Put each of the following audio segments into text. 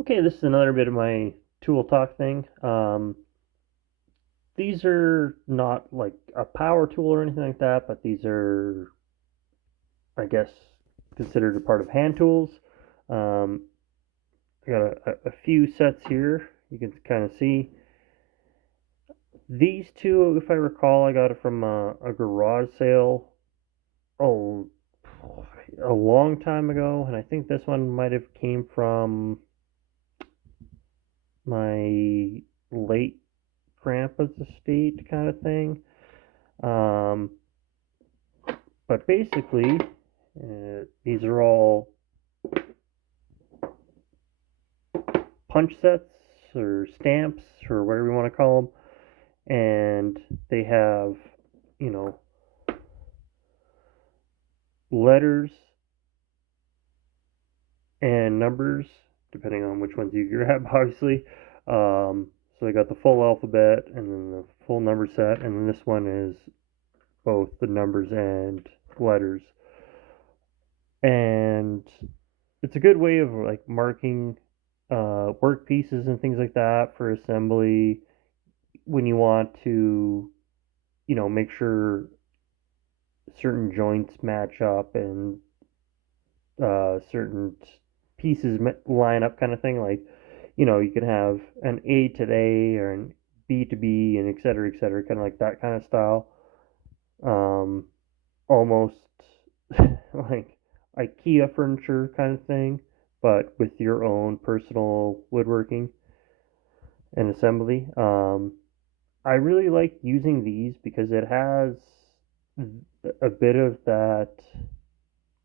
Okay, this is another bit of my tool talk thing. These are not like a power tool or anything like that, but these are, I guess, considered a part of hand tools. Um, I got a few sets here. You can kind of see these two, if I recall, I got it from a garage sale. Oh, a long time ago, and I think this one might have came from my late grandpa's estate kind of thing. Um, but basically, these are all punch sets or stamps or whatever you want to call them, and they have, you know, letters and numbers depending on which ones you grab, obviously. So I got the full alphabet and then the full number set, and then this one is both the numbers and letters. And it's a good way of like marking work pieces and things like that for assembly when you want to, make sure certain joints match up and certain pieces line up, kind of thing. Like, you can have an A to A or an B to B, and et cetera, kind of like that kind of style. Um, Almost like IKEA furniture kind of thing, but with your own personal woodworking and assembly. I really like using these because it has a bit of that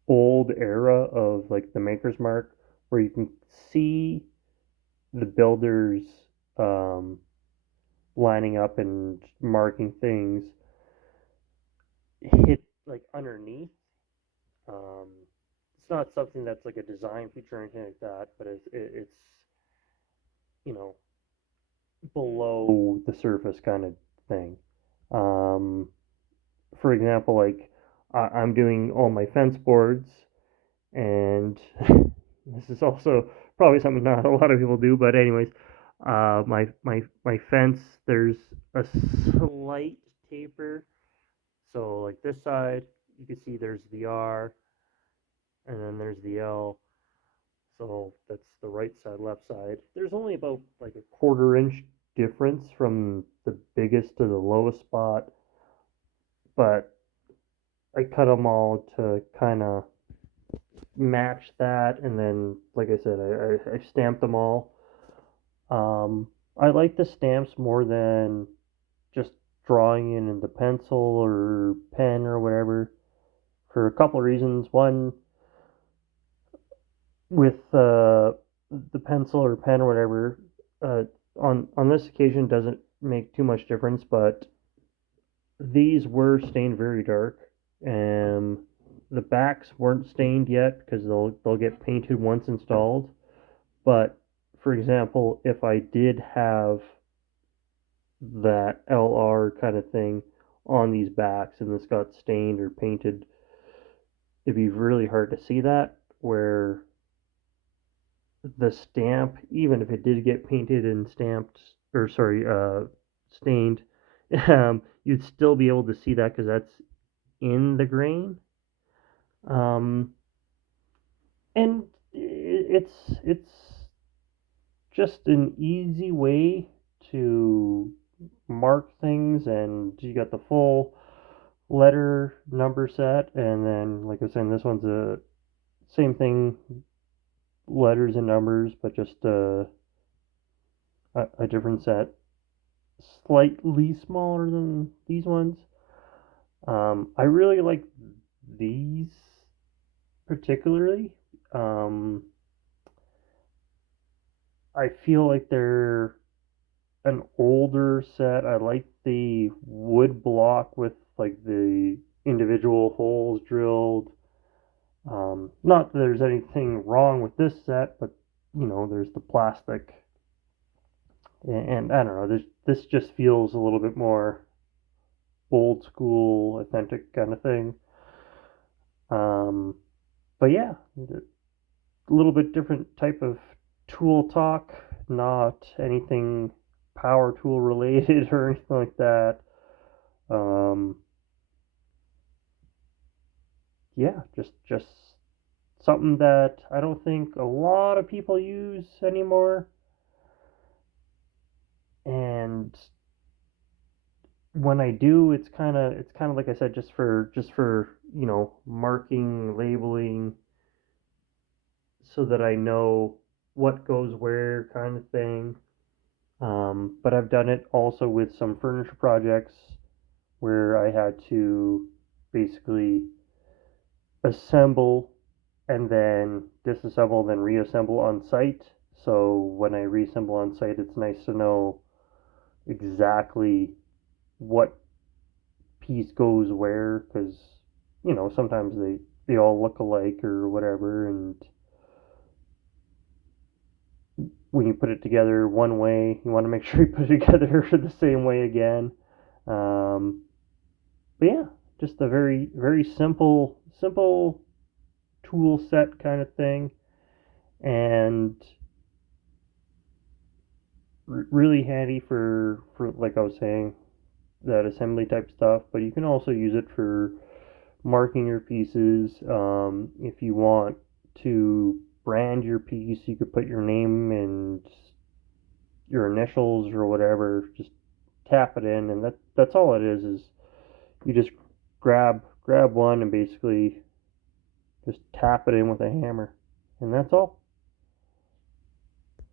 old era of like the Maker's Mark, where you can see the builders um, lining up and marking things hit like underneath. Um, it's not something that's like a design feature or anything like that, but it's you know below the surface kind of thing. Um, for example, like I'm doing all my fence boards, and this is also probably something not a lot of people do, but anyways, my fence, there's a slight taper. So like this side, you can see there's the R, and then there's the L. So that's the right side, left side. There's only about like a quarter-inch difference from the biggest to the lowest spot, but I cut them all to kind of match that, and then, like I said, I stamped them all. I like the stamps more than just drawing in the pencil or pen or whatever, for a couple of reasons. One, with the pencil or pen or whatever, uh, on this occasion doesn't make too much difference, but these were stained very dark, and the backs weren't stained yet because they'll get painted once installed. But for example, if I did have that LR kind of thing on these backs and this got stained or painted, it'd be really hard to see that. Where the stamp, even if it did get painted and stamped, or sorry, stained, you'd still be able to see that because that's in the grain. Um, and it's just an easy way to mark things, and you got the full letter number set, and then like I was saying, this one's a same thing, letters and numbers, but just a different set, slightly smaller than these ones. I really like these particularly. Um, I feel like they're an older set. I like the wood block with like the individual holes drilled. Not that there's anything wrong with this set, but there's the plastic, and I don't know. This just feels a little bit more old school, authentic kind of thing. Um, but yeah, a little bit different type of tool talk, not anything power tool related or anything like that. Um, yeah, just something that I don't think a lot of people use anymore. And when I do, it's kind of like I said, just for marking, labeling, so that I know what goes where, kind of thing. But I've done it also with some furniture projects where I had to basically assemble and then disassemble, then reassemble on site. So when I reassemble on site, it's nice to know exactly what piece goes where, because sometimes they all look alike or whatever, and when you put it together one way, you want to make sure you put it together the same way again. Um, but yeah, just a very very simple tool set kind of thing, and really handy for like I was saying, that assembly type stuff. But you can also use it for marking your pieces. If you want to brand your piece, you could put your name and your initials or whatever. Just tap it in, and that's all it is. Is you just grab one and basically just tap it in with a hammer, and that's all.